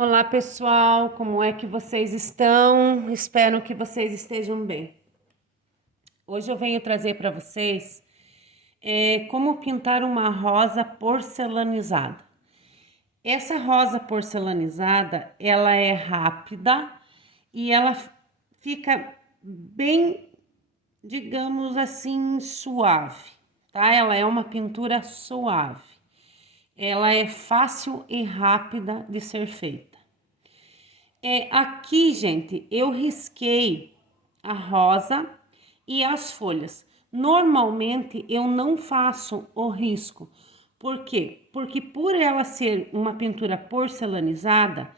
Olá pessoal, como é que vocês estão? Espero que vocês estejam bem. Hoje eu venho trazer para vocês como pintar uma rosa porcelanizada. Essa rosa porcelanizada, ela é rápida e ela fica bem, digamos assim, suave, tá? Ela é uma pintura suave. Ela é fácil e rápida de ser feita. Aqui, gente, eu risquei a rosa e as folhas. Normalmente eu não faço o risco. Por quê? Porque por ela ser uma pintura porcelanizada,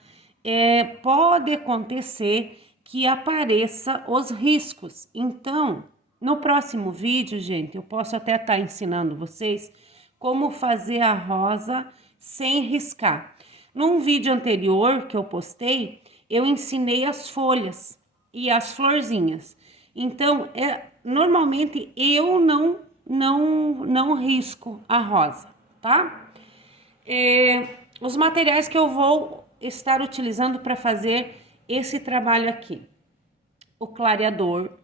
pode acontecer que apareça os riscos. Então, no próximo vídeo, gente, eu posso até estar ensinando vocês como fazer a rosa sem riscar. Num vídeo anterior que eu postei, eu ensinei as folhas e as florzinhas. Então, normalmente eu não risco a rosa, tá? Os materiais que eu vou estar utilizando para fazer esse trabalho aqui: o clareador,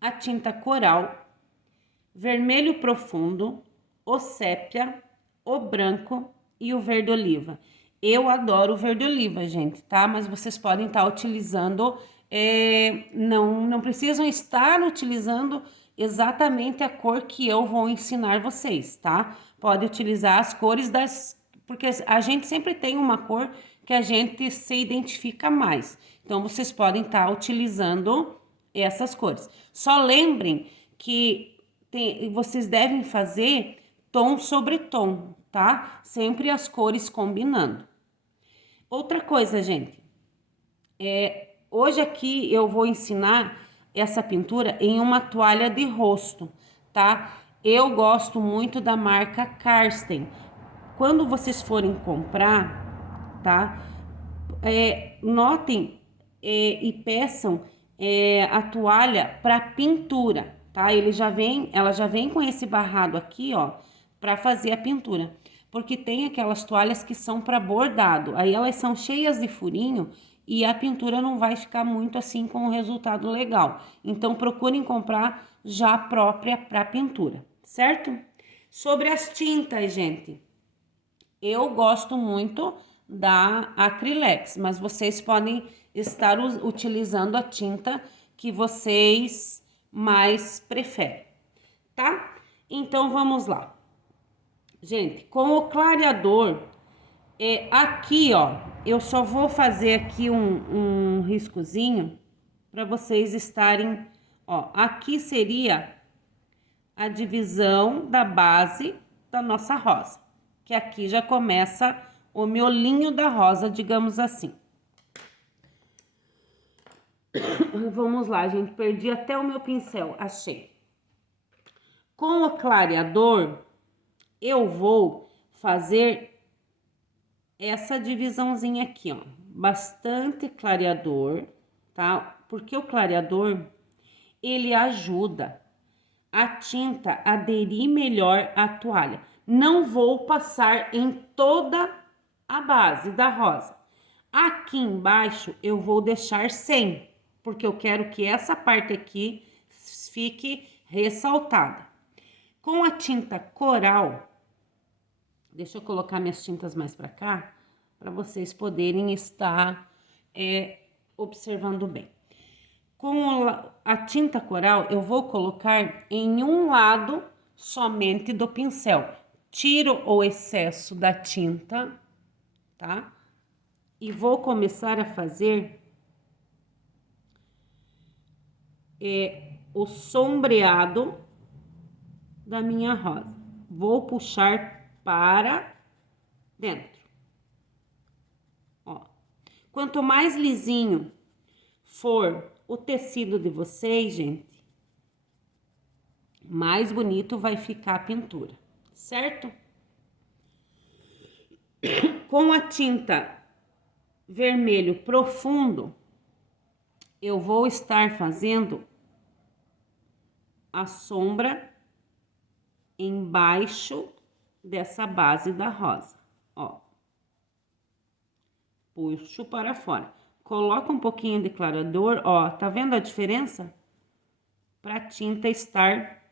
a tinta coral, vermelho profundo, o sépia, o branco e o verde oliva. Eu adoro o verde oliva, gente, tá? Mas vocês podem estar utilizando, não precisam estar utilizando exatamente a cor que eu vou ensinar vocês, tá? Pode utilizar as cores porque a gente sempre tem uma cor que a gente se identifica mais. Então, vocês podem estar utilizando essas cores. Só lembrem que vocês devem fazer tom sobre tom, tá? Sempre as cores combinando. Outra coisa, gente, hoje aqui eu vou ensinar essa pintura em uma toalha de rosto, tá? Eu gosto muito da marca Karsten. Quando vocês forem comprar, tá? Notem e peçam a toalha para pintura, tá? Ela já vem com esse barrado aqui, ó, para fazer a pintura. Porque tem aquelas toalhas que são para bordado, aí elas são cheias de furinho e a pintura não vai ficar muito assim com um resultado legal. Então procurem comprar já própria para pintura, certo? Sobre as tintas, gente, eu gosto muito da Acrylex, mas vocês podem estar utilizando a tinta que vocês mais preferem, tá? Então vamos lá. Gente, com o clareador, aqui ó, eu só vou fazer aqui um riscozinho para vocês estarem, ó, aqui seria a divisão da base da nossa rosa, que aqui já começa o miolinho da rosa, digamos assim. Vamos lá, gente, perdi até o meu pincel, achei. Com o clareador, eu vou fazer essa divisãozinha aqui, ó, bastante clareador, tá? Porque o clareador, ele ajuda a tinta aderir melhor à toalha. Não vou passar em toda a base da rosa. Aqui embaixo eu vou deixar sem, porque eu quero que essa parte aqui fique ressaltada. Com a tinta coral, deixa eu colocar minhas tintas mais para cá, para vocês poderem estar observando bem. Com a tinta coral, eu vou colocar em um lado somente do pincel. Tiro o excesso da tinta, tá? E vou começar a fazer o sombreado da minha rosa. Vou puxar para dentro. Ó. Quanto mais lisinho for o tecido de vocês, gente, mais bonito vai ficar a pintura, certo? Com a tinta vermelho profundo, eu vou estar fazendo a sombra embaixo dessa base da rosa, ó. puxo para fora. Coloco um pouquinho de clareador, ó, tá vendo a diferença? Para a tinta estar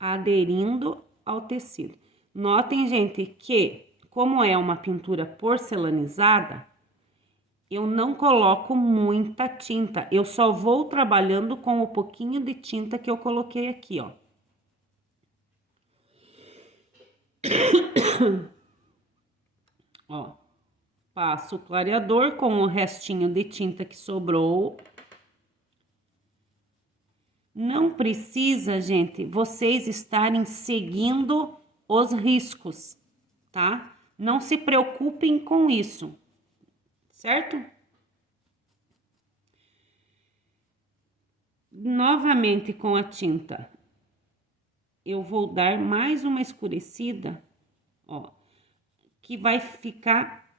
aderindo ao tecido. Notem, gente, que como é uma pintura porcelanizada, eu não coloco muita tinta. Eu só vou trabalhando com o pouquinho de tinta que eu coloquei aqui, ó. Ó, passo o clareador com o restinho de tinta que sobrou. Não precisa, gente, vocês estarem seguindo os riscos, tá? Não se preocupem com isso, certo? Novamente com a tinta, eu vou dar mais uma escurecida, ó, que vai ficar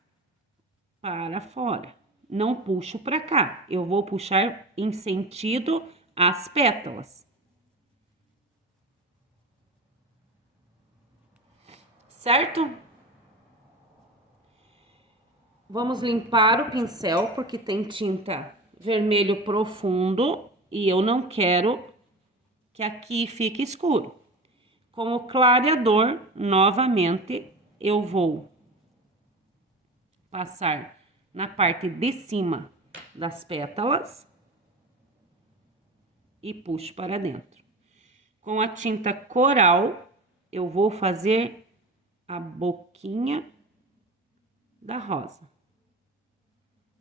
para fora. Não puxo para cá, eu vou puxar em sentido às pétalas. Certo? Vamos limpar o pincel, porque tem tinta vermelho profundo e eu não quero que aqui fique escuro. Com o clareador, novamente, eu vou passar na parte de cima das pétalas e puxo para dentro. Com a tinta coral, eu vou fazer a boquinha da rosa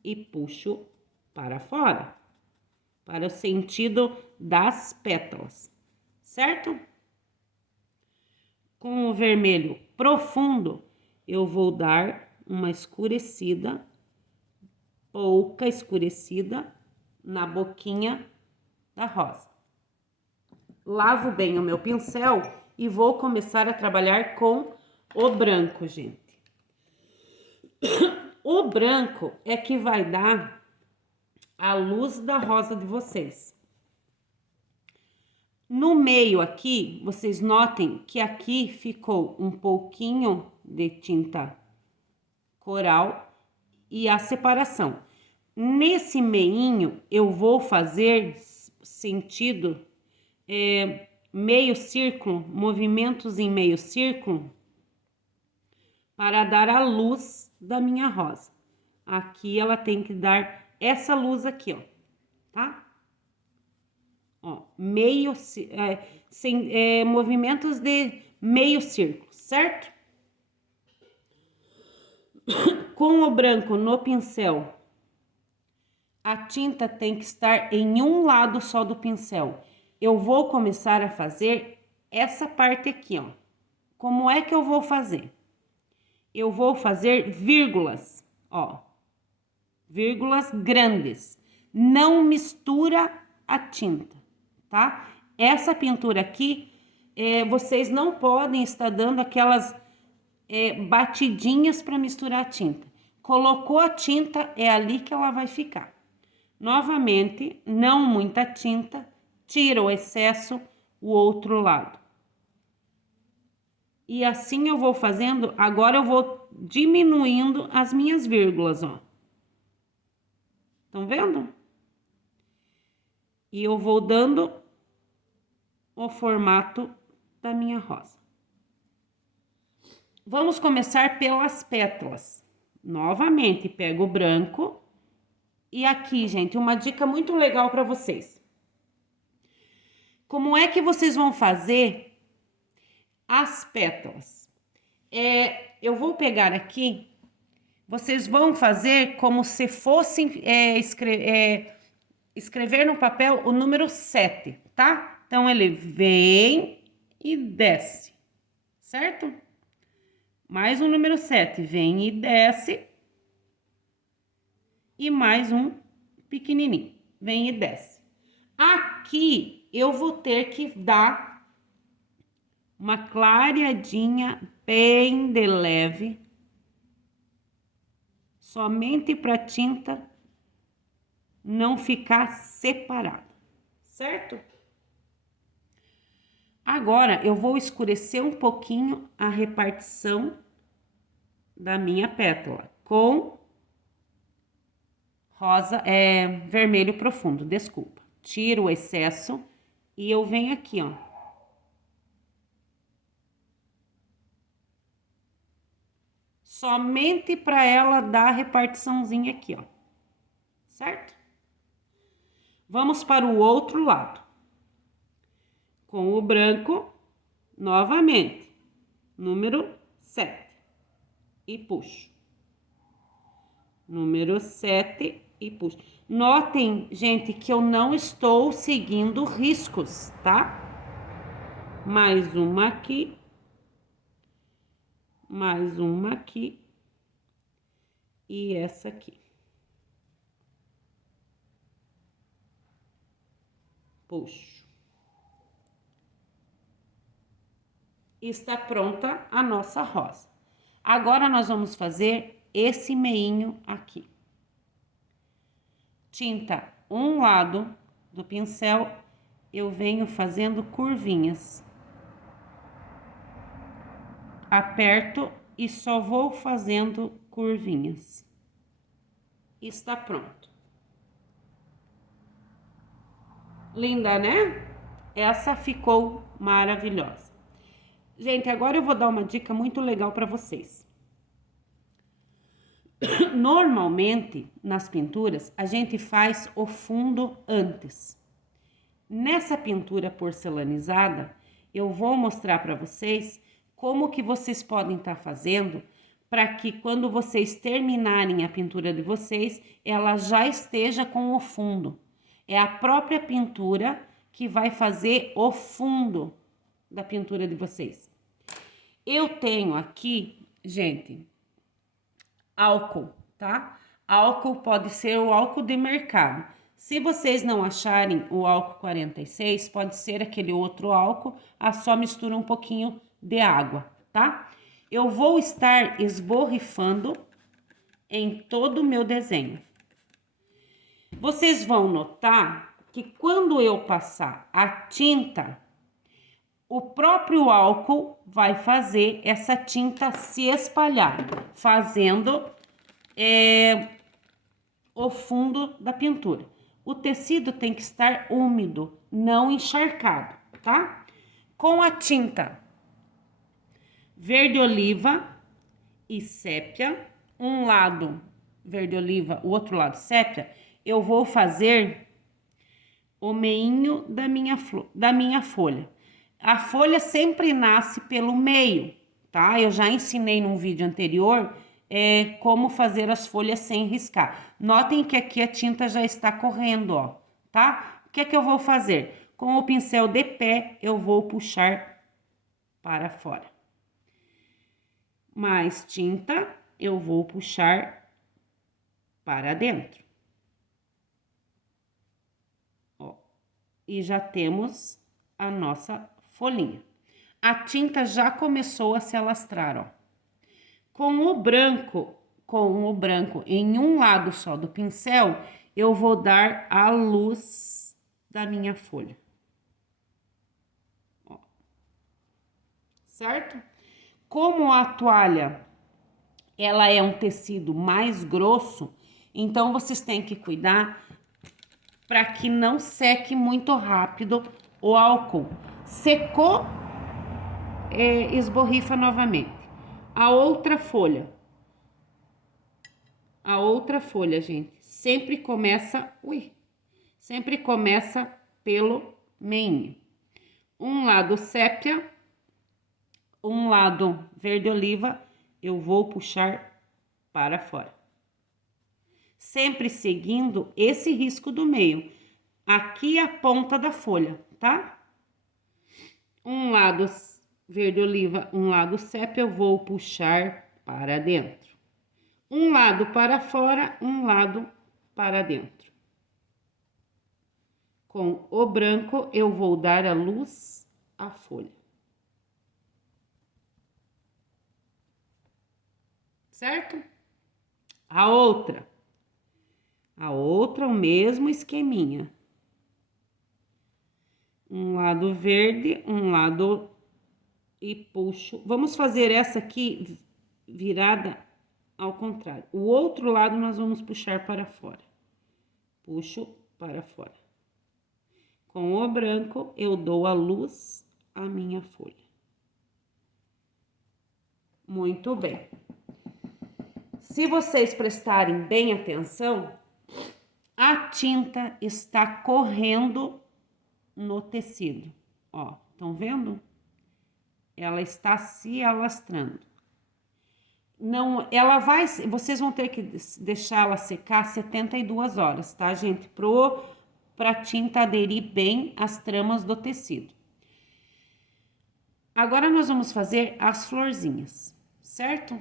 e puxo para fora, para o sentido das pétalas, certo? Com o vermelho profundo, eu vou dar uma escurecida, pouca escurecida, na boquinha da rosa. Lavo bem o meu pincel e vou começar a trabalhar com o branco, gente. O branco é que vai dar a luz da rosa de vocês. No meio aqui, vocês notem que aqui ficou um pouquinho de tinta coral e a separação. Nesse meinho, eu vou fazer sentido meio círculo, movimentos em meio círculo, para dar a luz da minha rosa. Aqui ela tem que dar essa luz aqui, ó, tá? Ó, movimentos de meio círculo, certo? Com o branco no pincel, a tinta tem que estar em um lado só do pincel. Eu vou começar a fazer essa parte aqui, ó. Como é que eu vou fazer? Eu vou fazer vírgulas, ó. Vírgulas grandes. Não mistura a tinta, tá? Essa pintura aqui, vocês não podem estar dando aquelas batidinhas para misturar a tinta. Colocou a tinta, é ali que ela vai ficar. Novamente, não muita tinta, tira o excesso, o outro lado. E assim eu vou fazendo, agora eu vou diminuindo as minhas vírgulas, ó. Estão vendo? E eu vou dando o formato da minha rosa. Vamos começar pelas pétalas. Novamente, pego o branco. E aqui, gente, uma dica muito legal para vocês. Como é que vocês vão fazer as pétalas? Eu vou pegar aqui, vocês vão fazer como se fossem escrever no papel o número 7, tá? Então, ele vem e desce, certo? Mais um número 7, vem e desce. E mais um pequenininho, vem e desce. Aqui, eu vou ter que dar uma clareadinha bem de leve, somente para a tinta não ficar separada, certo? Agora, eu vou escurecer um pouquinho a repartição da minha pétala com rosa, vermelho profundo, desculpa. Tiro o excesso e eu venho aqui, ó. Somente para ela dar a repartiçãozinha aqui, ó. Certo? Vamos para o outro lado. Com o branco, novamente, número 7. E puxo. Número 7 e puxo. Notem, gente, que eu não estou seguindo riscos, tá? Mais uma aqui. Mais uma aqui. E essa aqui. Puxo. Está pronta a nossa rosa. Agora, nós vamos fazer esse meinho aqui. Tinta um lado do pincel, eu venho fazendo curvinhas. Aperto e só vou fazendo curvinhas. Está pronto. Linda, né? Essa ficou maravilhosa. Gente, agora eu vou dar uma dica muito legal para vocês. Normalmente, nas pinturas, a gente faz o fundo antes. Nessa pintura porcelanizada, eu vou mostrar para vocês como que vocês podem estar fazendo para que quando vocês terminarem a pintura de vocês, ela já esteja com o fundo. É a própria pintura que vai fazer o fundo da pintura de vocês. Eu tenho aqui, gente, álcool, tá? Álcool pode ser o álcool de mercado. Se vocês não acharem o álcool 46, pode ser aquele outro álcool, só mistura um pouquinho de água, tá? Eu vou estar esborrifando em todo o meu desenho. Vocês vão notar que quando eu passar a tinta, o próprio álcool vai fazer essa tinta se espalhar, fazendo o fundo da pintura. O tecido tem que estar úmido, não encharcado, tá? Com a tinta verde oliva e sépia, um lado verde oliva, o outro lado sépia, eu vou fazer o meinho da minha folha. A folha sempre nasce pelo meio, tá? Eu já ensinei num vídeo anterior como fazer as folhas sem riscar. Notem que aqui a tinta já está correndo, ó, tá? O que é que eu vou fazer? Com o pincel de pé, eu vou puxar para fora. Mais tinta, eu vou puxar para dentro. Ó, e já temos a nossa folhinha. A tinta já começou a se alastrar, ó. Com o branco em um lado só do pincel, eu vou dar a luz da minha folha. Ó. Certo? Como a toalha, ela é um tecido mais grosso, então vocês têm que cuidar para que não seque muito rápido o álcool. Secou, esborrifa novamente. A outra folha, gente, sempre começa pelo meinho. Um lado sépia, um lado verde oliva, eu vou puxar para fora. Sempre seguindo esse risco do meio. Aqui é a ponta da folha, tá? Um lado verde oliva, um lado sépia, eu vou puxar para dentro. Um lado para fora, um lado para dentro. Com o branco, eu vou dar a luz à folha. Certo? A outra, o mesmo esqueminha. Um lado verde, um lado e puxo. Vamos fazer essa aqui virada ao contrário. O outro lado nós vamos puxar para fora. Puxo para fora. Com o branco, eu dou a luz à minha folha. Muito bem. Se vocês prestarem bem atenção, a tinta está correndo no tecido. Ó, estão vendo? Ela está se alastrando. Não, ela vai, vocês vão ter que deixar ela secar 72 horas, tá, gente? Pra tinta aderir bem às tramas do tecido. Agora nós vamos fazer as florzinhas, certo?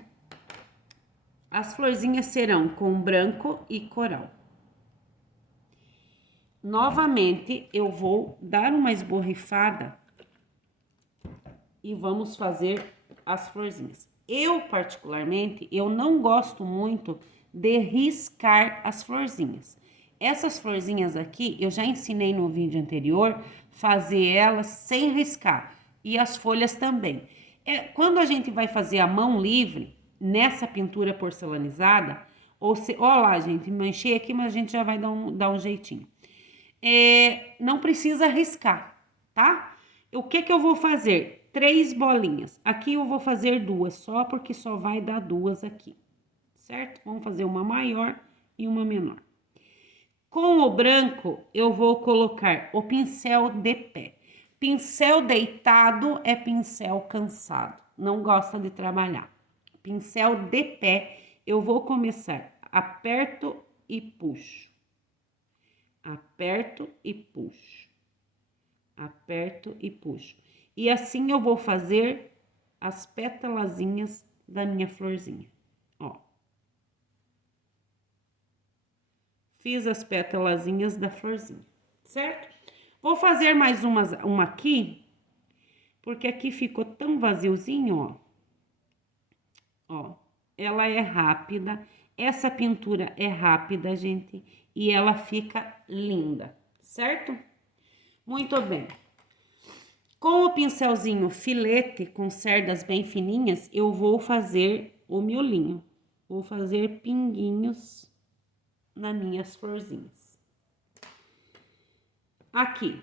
As florzinhas serão com branco e coral. Novamente, eu vou dar uma esborrifada e vamos fazer as florzinhas. Eu, particularmente, eu não gosto muito de riscar as florzinhas. Essas florzinhas aqui, eu já ensinei no vídeo anterior, fazer elas sem riscar. E as folhas também. Quando a gente vai fazer a mão livre, nessa pintura porcelanizada, ó lá, gente, manchei aqui, mas a gente já vai dar um jeitinho. Não precisa riscar, tá? O que eu vou fazer? 3 bolinhas. Aqui eu vou fazer 2, só porque só vai dar 2 aqui, certo? Vamos fazer uma maior e uma menor. Com o branco, eu vou colocar o pincel de pé. Pincel deitado é pincel cansado, não gosta de trabalhar. Pincel de pé, eu vou começar, aperto e puxo. Aperto e puxo. Aperto e puxo. E assim eu vou fazer as pétalazinhas da minha florzinha, ó. Fiz as pétalazinhas da florzinha, certo? Vou fazer mais uma aqui, porque aqui ficou tão vaziozinho, ó. Ó, ela é rápida, essa pintura é rápida, gente, e ela fica linda, certo? Muito bem. Com o pincelzinho filete, com cerdas bem fininhas, eu vou fazer o miolinho. Vou fazer pinguinhos nas minhas florzinhas. Aqui,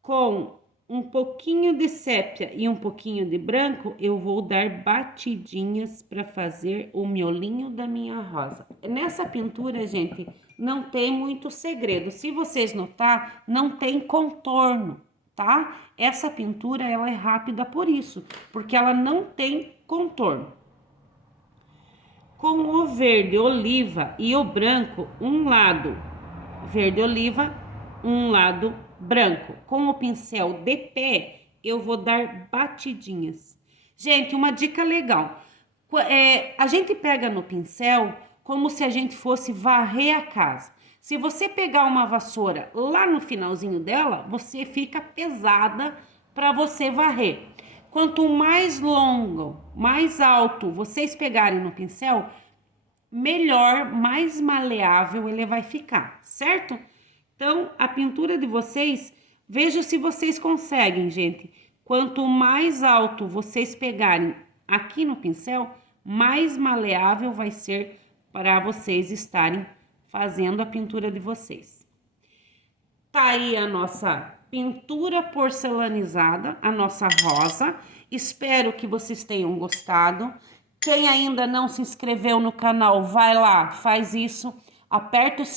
com um pouquinho de sépia e um pouquinho de branco, eu vou dar batidinhas para fazer o miolinho da minha rosa. Nessa pintura, gente, não tem muito segredo. Se vocês notar, não tem contorno, tá? Essa pintura, ela é rápida por isso, porque ela não tem contorno. Com o verde oliva e o branco, um lado verde oliva, um lado branco. Com o pincel de pé, eu vou dar batidinhas. Gente, uma dica legal. A gente pega no pincel como se a gente fosse varrer a casa. Se você pegar uma vassoura lá no finalzinho dela, você fica pesada para você varrer. Quanto mais longo, mais alto vocês pegarem no pincel, melhor, mais maleável ele vai ficar, certo? Então, a pintura de vocês, veja se vocês conseguem, gente. Quanto mais alto vocês pegarem aqui no pincel, mais maleável vai ser para vocês estarem fazendo a pintura de vocês. Tá aí a nossa pintura porcelanizada, a nossa rosa. Espero que vocês tenham gostado. Quem ainda não se inscreveu no canal, vai lá, faz isso, aperta o sininho.